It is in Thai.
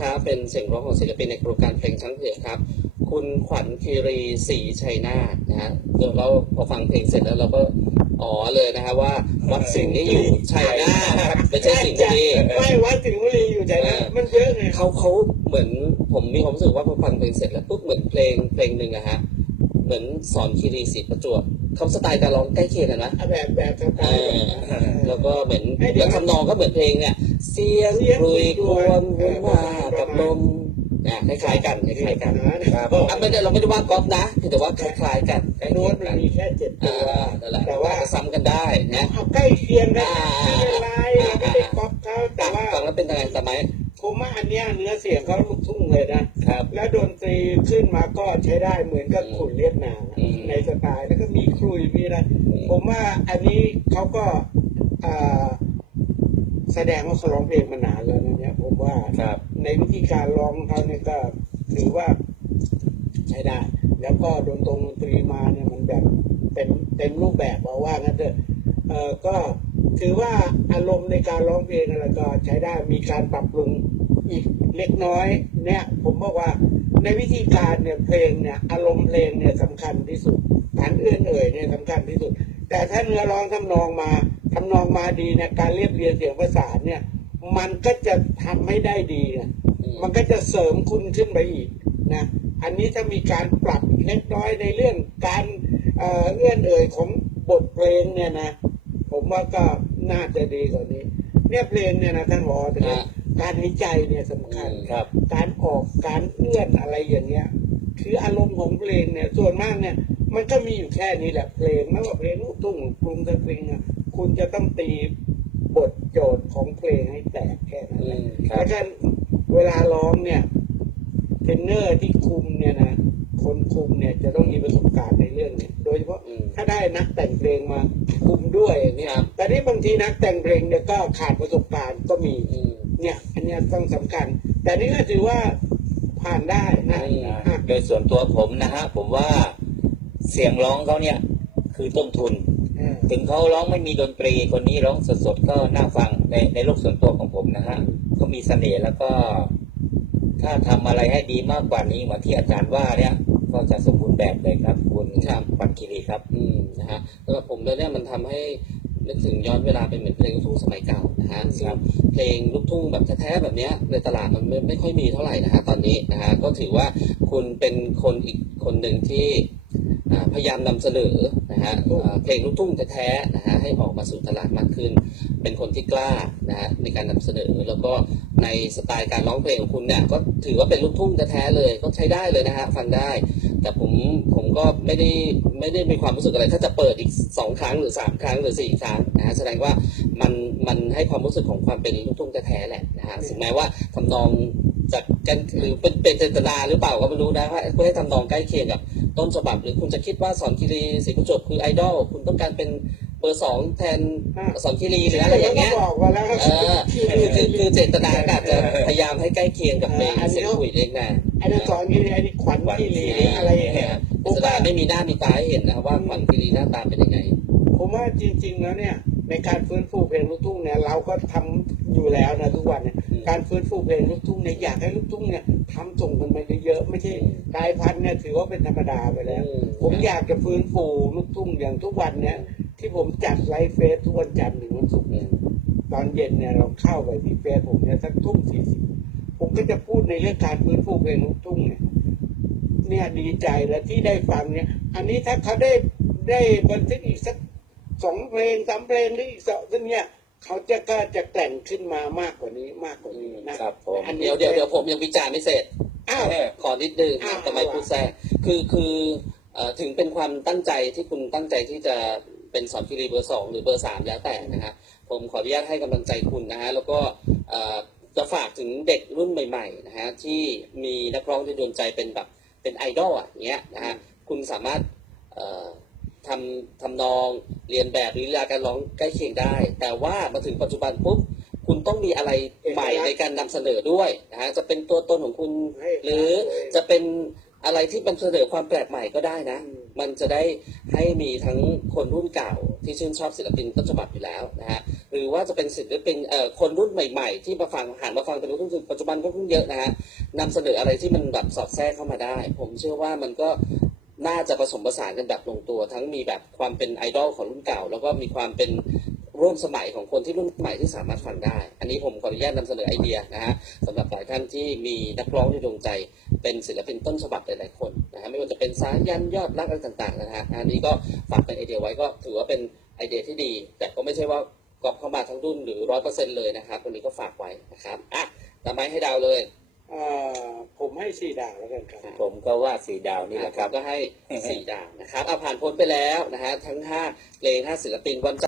ครับเป็นเสียงร้องของศิลปินในโครงการเพลงช้างเผือกครับ คุณขวัญคีรีศรีชัยนาทนะฮะเดี๋ยวเราพอฟังเพลงเสร็จแล้วเราก็อ๋อเลยนะฮะว่าวัดสิงห์นี่อยู่ชัยนาทครับไม่ใช่สิงห์บุรีไม่วัดสิงห์บุรีอยู่ใจนะเออมันเยอะไงเขาเขาเหมือนผมมีความรู้สึกว่าพอฟังเพลงเสร็จแล้วปุ๊บเหมือนเพลงเพลงหนึ่งอะฮะเหมือนสอนคีรีศรีประจวบเขาสไตล์การร้องใกล้เคียงกันนะแบบแบบสไตเอล์อแล้วก็เหมือนให้เดี๋ยวแล้วทำนองก็เหมือนเพลงเนี่ย เสียงเสียงคลุยครวญเอวุ่อนมากับลมอะคล้ายๆกันคล้ายๆกันครับอะไม่ได้เราไม่ได้ว่าก๊อปนะเพียงแต่ว่าคล้ายๆกันใกล้โน้เคียตงมักันนมีแค่เจ็ดตัอ่าวนั่นแหละแต่ว่าก็ซ้ำกันได้นะเอาใกล้เคียงกันอ่าไม่เป็นไรเราไม่ได้ก๊อปเขาแต่ว่าฟังแล้วเป็นยังไงสมัยผมว่าอันเนี้ยเนื้อเสียงเขาลูกทุ่งเลยนะ ครับ แล้วดนตรีขึ้นมาก็ใช้ได้เหมือนกับขุนเลียดนางอืม ในสไตล์แล้วก็มีครุยมีอะไรอืมผมว่าอันนี้เขาก็อ่า แสดงว่าเขาร้องเพลงมานานแล้วนะเนี่ยผมว่าครับ ในวิธีการร้องเขาเนี่ยก็ถือว่าใช้ได้ แล้วก็ดนตรงดนตรีมาเนี่ยมันแบบเป็นเต็มรูปแบบเอาว่างั้นเถอะเออก็ถือว่าอารมณ์ในการร้องเพลงอะไรก็ใช้ได้มีการปรับปรุงอีกเล็กน้อย เนี่ย ผมบอกว่าในวิธีการเนี่ยเพลงเนี่ยอารมณ์เพลงเนี่ยสำคัญที่สุดฐานเอื้อนเอ่ยเนี่ยสำคัญที่สุด แต่ถ้าเนื้อร้องทำนองมา ทำนองมาดีเนี่ยการเรียบเรียงเสียงประสานเนี่ย มันก็จะทำให้ได้ดีนะอืมมันก็จะเสริมคุณขึ้นไปอีกนะอันนี้ถ้ามีการปรับเล็กน้อยในเรื่องการเอ่อเอื้อนเอ่ยของบทเพลงเนี่ยนะ ผมว่าก็น่าจะดีกว่านี้ เนี่ยเพลงเนี่ยนะท่านวอแต่อ่าการหายใจเนี่ยสำคัญครับ การออกการเอื้อนอะไรอย่างเงี้ย คืออารมณ์ของเพลงเนี่ยส่วนมากเนี่ย มันก็มีอยู่แค่นี้แหละเพลงไม่ว่าเพลงลูกทุ่งกรุงสตริงอะ คุณจะต้องตีบทโจทย์ของเพลงให้แตกแค่นั้นอืแหละมครัแล้บวก็เวลาร้องเนี่ยเทรนเนอร์ที่คุมเนี่ยนะคนคุมเนี่ยจะต้องมีประสบการณ์ในเรื่องเนี่ยโดยเฉพาะอืมถ้าได้นักแต่งเพลงมาคุมด้วยอย่างเงี้ยครับแต่นี่บางทีนักแต่งเพลงเนี่ยก็ขาดประสบการณ์ก็มีอืมเนี่ยอันเนี้ยต้องสำคัญ แต่นี่ก็ถือว่าผ่านได้นะอืมอะโดยส่วนตัวผมนะฮะผมว่าเสียงร้องเขาเนี่ยคือต้นทุนเออ ถึงเขาร้องไม่มีดนตรีคนนี้ร้องสดๆก็น่าฟังในในโลกส่วนตัวของผมนะฮะก็มีเสน่ห์แล้วก็ ถ้าทำอะไรให้ดีมากกว่านี้เหมือนที่อาจารย์ว่าเนี่ยก็จะสมบูรณ์แบบเลยครับคุณครับปันคีรีครับ อืมนะฮะสำหรับผมแล้วเนี่ยมันทำให้นึกถึงย้อนเวลาเป็นเหมือนเพลงลูกทุ่งสมัยเก่านะฮะซึ่งเพลงลูกทุ่งแบบแท้ๆแบบเนี้ยในตลาดมันไม่ไม่ค่อยมีเท่าไหร่นะฮะตอนนี้นะฮะก็ถือว่าคุณเป็นคนอีกคนหนึ่งที่อ่า พยายามนำเสนอนะฮะเพลงลูกทุ่งแท้ๆนะฮะให้ออกมาสู่ตลาดมากขึ้น เป็นคนที่กล้านะฮะในการนำเสนอแล้วก็ในสไตล์การร้องเพลงของคุณเนี่ยก็ถือว่าเป็นลูกทุ่งแท้ๆเลยก็ใช้ได้เลยนะฮะฟังได้ แต่ผมผมก็ไม่ได้ไม่ได้มีความรู้สึกอะไร ถ้าจะเปิดอีกสองครั้งหรือสามครั้งหรือสี่ครั้งนะฮะแสดงว่ามันมันให้ความรู้สึกของความเป็นลูกทุ่งแท้ๆแหละนะฮะถึงแม้ว่าทำนอง จากกันหรือเป็นเป็นเจตนาหรือเปล่าก็ไม่รู้นะว่าเพื่อให้ทำนองใกล้เคียงกับต้นฉบับ หรือคุณจะคิดว่าสอนคีรีศรีประจวบคือไอดอลคุณต้องการเป็นเบอร์สองแทนสอนคีรีหรืออะไรอย่างเงี้ยก็บอกว่าแล้วเออคือคือคือเจตนาก็อาจจะพยายามให้ใกล้เคียงกับเพลงเสียงคุยเล็กนะอันนี้สอนนี่อันนี้ขวัญที่ลีนี่อะไรอย่างเงี้ยผมแสดว่างไม่มีหน้ามีตาให้เห็นนะครับว่าขวัญคีรีหน้าตาเป็นยังไง ผมว่าจริง ๆ แล้วเนี่ย ในการฟื้นฟูเพลงลูกทุ่งเนี่ยเราก็ทำอยู่แล้วนะทุกวันเนี่ยอืมการฟื้นฟูเพลงลูกทุ่งเนี่ยอยากให้ลูกทุ่งเนี่ยทำส่งกันไปเยอะๆไม่ใช่อืมกลายพันธุ์เนี่ยถือว่าเป็นธรรมดาไปแล้วอืมผมอยากจะฟื้นฟูลูกทุ่งอย่างทุกวันเนี่ยที่ผมจัดไลฟ์เฟซทุกวันจันทร์ถึงวันศุกร์อืมตอนเย็นเนี่ยเราเข้าไปที่เฟซผมเนี่ยสักทุ่มสี่สิบผมก็จะพูดในเรื่องการฟื้นฟูเพลงลูกทุ่งเนี่ยเนี่ยดีใจแล้วที่ได้ฟังเนี่ย อันนี้ถ้าเขาได้ได้บันทึกอีกสัก สองเพลงสามเพลงหรืออีกสองเนี่ยเขาจะก็จะแต่งขึ้นมามากกว่านี้มากกว่านี้นะครับผมอันนี้เดี๋ยวเดี๋ยวเดี๋ยวผมยังวิจารณ์ไม่เสร็จอ้าวขอนิดนึงอ้าวทำไมพูดแทรกคือคือเอ่อถึงเป็นความตั้งใจที่คุณตั้งใจที่จะเป็นสอนคีรีเบอร์สองหรือเบอร์สามแล้วแต่นะฮะผมขออนุญาตให้กำลังใจคุณนะฮะแล้วก็เอ่อจะฝากถึงเด็กรุ่นใหม่ๆนะฮะที่มีนักร้องที่โดนใจเป็นแบบเป็นไอดอลอะอย่างเงี้ยนะฮะคุณสามารถเอ่อ ทำทำนองเรียนแบบหรือลีลาการร้องใกล้เคียงได้ แต่ว่ามาถึงปัจจุบันปุ๊บคุณต้องมีอะไรใหม่ในการนำเสนอด้วยนะฮะจะเป็นตัวตนของคุณให้หรือจะเป็นอะไรที่มันเสนอความแปลกใหม่ก็ได้นะอืมมันจะได้ให้มีทั้งคนรุ่นเก่าที่ชื่นชอบศิลปินต้นฉบับอยู่แล้วนะฮะ หรือว่าจะเป็นศิลปินเอ่อคนรุ่นใหม่ ๆ ที่มาฟังหันมาฟังเป็นลูกทุ่งปัจจุบันก็ทุ่งเยอะนะฮะนำเสนออะไรที่มันแบบสอดแทรกเข้ามาได้ ผมเชื่อว่ามันก็ น่าจะผสมผสานกันแบบลงตัว ทั้งมีแบบความเป็นไอดอลของรุ่นเก่า แล้วก็มีความเป็นร่วมสมัยของคนที่รุ่นใหม่ที่สามารถฟังได้ อันนี้ผมขออนุญาตนำเสนอไอเดียนะฮะสำหรับหลายท่านที่มีนักร้องในดวงใจเป็นศิลปินต้นฉบับหลายๆคนนะฮะไม่ว่าจะเป็นสายันยอดรักอะไรต่างๆนะฮะอันนี้ก็ฝากเป็นไอเดียไว้ก็ถือว่าเป็นไอเดียที่ดี แต่ก็ไม่ใช่ว่ากอบเข้ามาทั้งรุ่นหรือร้อยเปอร์เซ็นต์เลยนะครับวันนี้ก็ฝากไว้นะครับอะตามไม้ให้ดาวเลย อ่อผมให้สี่ดาวแล้วกันครับ ผมก็ว่าสีดาวนี่แหละครับ ก็ให้สี่ดาวนะครับเอาผ่านพ้นไปแล้วนะฮะทั้งห้าเพลงห้าศิลปินวันจันทร์